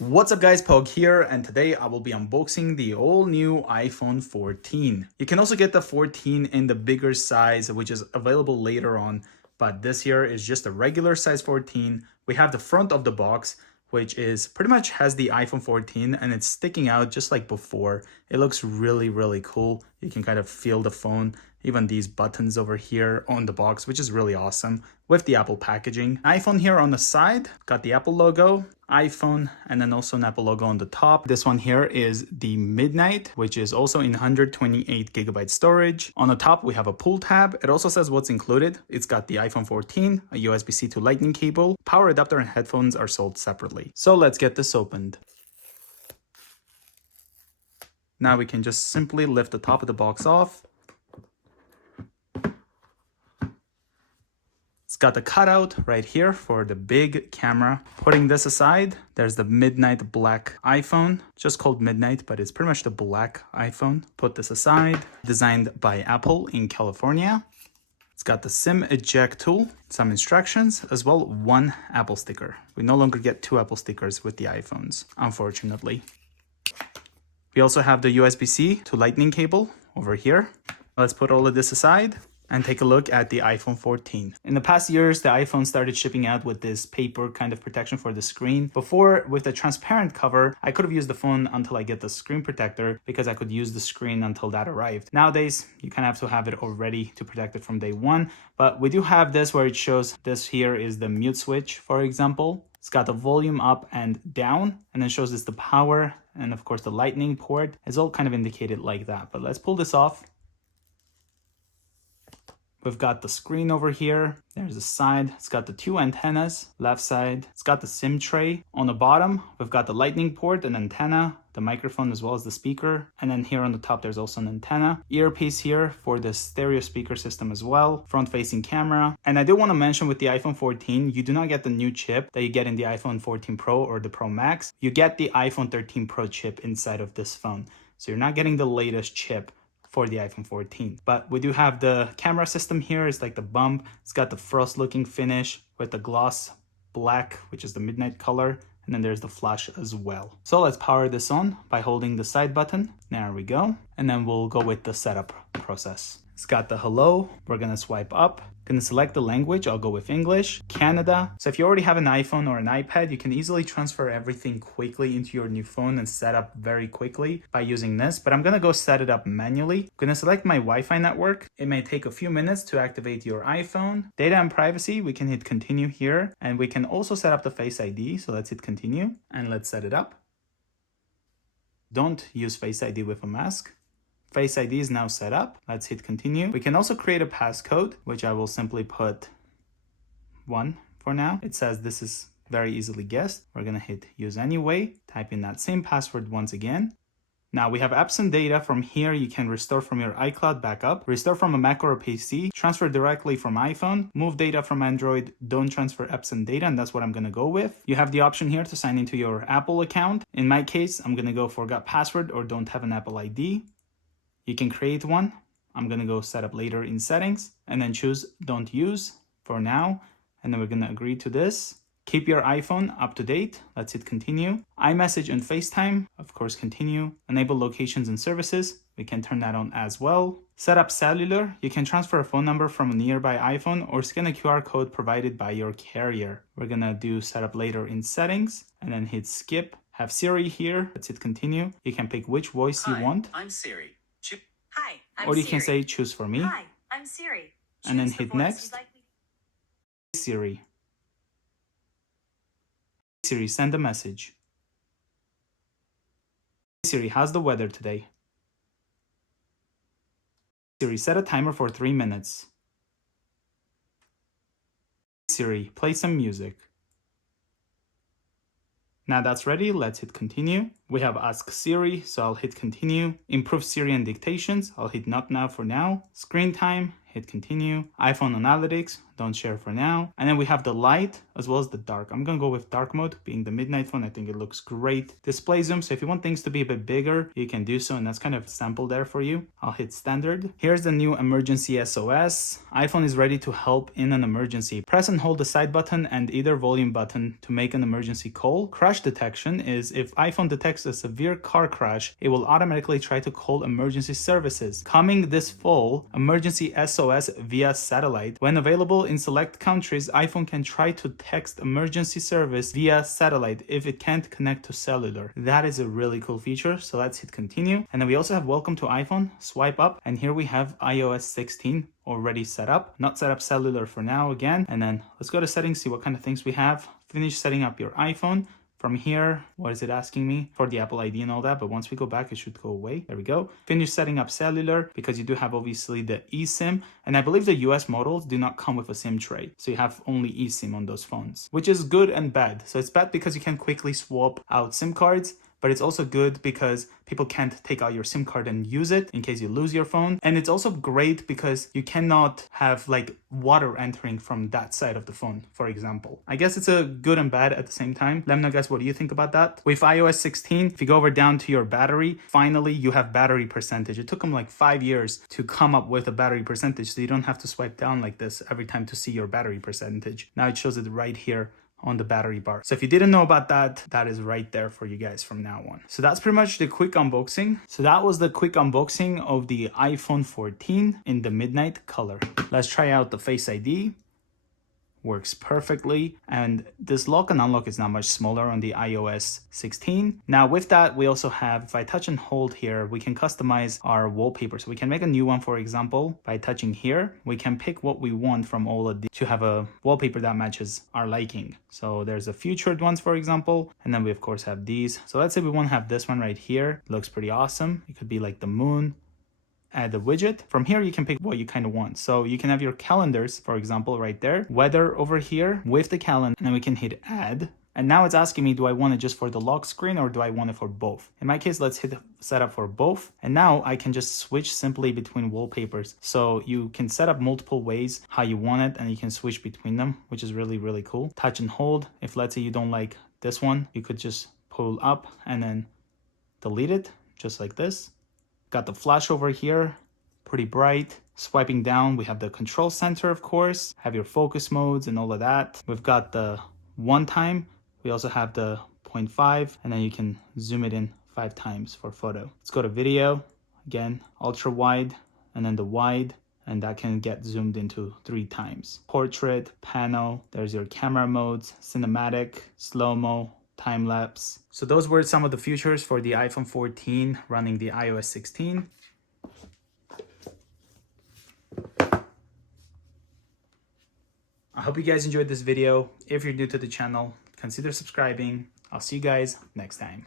What's up guys, Pog here, and today I will be unboxing the all new iPhone 14. You can also get the 14 in the bigger size, which is available later on, but this here is just a regular size 14. We have the front of the box, which is pretty much has the iPhone 14 and it's sticking out just like before. It looks really cool. You can kind of feel the phone, even these buttons over here on the box, which is really awesome with the Apple packaging. iPhone here on the side, got the Apple logo, iPhone, and then also an Apple logo on the top. This one here is the Midnight, which is also in 128GB storage. On the top, we have a pull tab. It also says what's included. It's got the iPhone 14, a USB-C to Lightning cable, power adapter, and headphones are sold separately. So let's get this opened. Now we can just simply lift the top of the box off. It's got the cutout right here for the big camera. Putting this aside, there's the Midnight Black iPhone, just called Midnight, but it's pretty much the black iPhone. Put this aside, designed by Apple in California. It's got the SIM eject tool, some instructions, as well one Apple sticker. We no longer get two Apple stickers with the iPhones, unfortunately. We also have the USB-C to Lightning cable over here. Let's put all of this aside and take a look at the iPhone 14. In the past years, the iPhone started shipping out with this paper kind of protection for the screen. Before, with the transparent cover, I could have used the phone until I get the screen protector because I could use the screen until that arrived. Nowadays, you kind of have to have it already to protect it from day one. But we do have this where it shows this here is the mute switch, for example. It's got the volume up and down, and then shows this the power, and of course the lightning port. It's all kind of indicated like that. But let's pull this off. We've got the screen over here. There's the side. It's got the two antennas, left side. It's got the SIM tray. On the bottom, we've got the lightning port, an antenna, the microphone, as well as the speaker. And then here on the top, there's also an antenna. Earpiece here for the stereo speaker system as well. Front-facing camera. And I do want to mention with the iPhone 14, you do not get the new chip that you get in the iPhone 14 Pro or the Pro Max. You get the iPhone 13 Pro chip inside of this phone. So you're not getting the latest chip for the iPhone 14. But we do have the camera system here. It's like the bump. It's got the frost looking finish with the gloss black, which is the midnight color. And then there's the flash as well. So let's power this on by holding the side button. There we go. And then we'll go with the setup process. It's got the hello. We're gonna swipe up. Gonna select the language. I'll go with English, Canada. So if you already have an iPhone or an iPad, you can easily transfer everything quickly into your new phone and set up very quickly by using this. But I'm gonna go set it up manually. I'm gonna select my Wi-Fi network. It may take a few minutes to activate your iPhone. Data and privacy, we can hit continue here. And we can also set up the Face ID. So let's hit continue and let's set it up. Don't use Face ID with a mask. Face ID is now set up. Let's hit continue. We can also create a passcode, which I will simply put 1 for now. It says this is very easily guessed. We're gonna hit use anyway. Type in that same password once again. Now we have apps and data. From here, you can restore from your iCloud backup, restore from a Mac or a PC, transfer directly from iPhone, move data from Android, don't transfer apps and data, and that's what I'm gonna go with. You have the option here to sign into your Apple account. In my case, I'm gonna go forgot password or don't have an Apple ID. You can create one. I'm gonna go set up later in settings and then choose don't use for now. And then we're gonna agree to this. Keep your iPhone up to date. Let's hit continue. iMessage and FaceTime, of course, continue. Enable locations and services. We can turn that on as well. Set up cellular. You can transfer a phone number from a nearby iPhone or scan a QR code provided by your carrier. We're gonna do set up later in settings and then hit skip. Have Siri here. Let's hit continue. You can pick which voice you want. I'm Siri. Hi, I'm Or you Siri. can say choose for me. Hi, I'm Siri. And then Choose the hit voice next. you'd like me Siri. Siri, send a message. Siri, how's the weather today? Siri, set a timer for 3 minutes. Siri, play some music. Now that's ready, let's hit continue. We have Ask Siri, so I'll hit continue. Improve Siri and dictations, I'll hit not now for now. Screen time, hit continue. iPhone analytics, don't share for now. And then we have the light as well as the dark. I'm gonna go with dark mode, being the midnight phone. I think it looks great. Display zoom, so if you want things to be a bit bigger, you can do so, and that's kind of sample there for you. I'll hit standard. Here's the new emergency SOS. iPhone is ready to help in an emergency. Press and hold the side button and either volume button to make an emergency call. Crash detection is if iPhone detects a severe car crash, it will automatically try to call emergency services. Coming this fall, emergency SOS via satellite. When available in select countries, iPhone can try to text emergency service via satellite if it can't connect to cellular. That is a really cool feature, so let's hit continue. And then we also have welcome to iPhone, swipe up, and here we have iOS 16 already set up. Not set up cellular for now again. And then let's go to settings, see what kind of things we have. Finish setting up your iPhone. From here, what is it asking me? For the Apple ID and all that, but once we go back, it should go away. There we go. Finish setting up cellular, because you do have obviously the eSIM, and I believe the US models do not come with a SIM tray. So you have only eSIM on those phones, which is good and bad. So it's bad because you can quickly swap out SIM cards, but it's also good because people can't take out your SIM card and use it in case you lose your phone. And it's also great because you cannot have like water entering from that side of the phone, for example. I guess it's a good and bad at the same time. Let me know, guys, what do you think about that? With iOS 16, if you go over down to your battery, finally you have battery percentage. It took them like 5 years to come up with a battery percentage, so you don't have to swipe down like this every time to see your battery percentage. Now it shows it right here on the battery bar. So if you didn't know about that, that is right there for you guys from now on. So that's pretty much the quick unboxing. So that was the quick unboxing of the iPhone 14 in the midnight color. Let's try out the Face ID. Works perfectly, and this lock and unlock is not much smaller on the iOS 16. Now with that, we also have, if I touch and hold here, we can customize our wallpaper. So we can make a new one, for example, by touching here. We can pick what we want from all of these to have a wallpaper that matches our liking. So there's a featured ones, for example, and then we of course have these. So let's say we want to have this one right here. Looks pretty awesome. It could be like the moon. Add the widget. From here, you can pick what you kind of want. So you can have your calendars, for example, right there. Weather over here with the calendar, and then we can hit add. And now it's asking me, do I want it just for the lock screen or do I want it for both? In my case, let's hit set up for both. And now I can just switch simply between wallpapers. So you can set up multiple ways how you want it, and you can switch between them, which is really, really cool. Touch and hold. If let's say you don't like this one, you could just pull up and then delete it just like this. Got the flash over here, pretty bright. Swiping down, we have the control center, of course, have your focus modes and all of that. We've got the 1 time. We also have the 0.5, and then you can zoom it in 5 times for photo. Let's go to video. Again, ultra wide, and then the wide, and that can get zoomed into 3 times. Portrait, panel, there's your camera modes, cinematic, slow-mo, time-lapse. So those were some of the features for the iPhone 14 running the iOS 16. I hope you guys enjoyed this video. If you're new to the channel, consider subscribing. I'll see you guys next time.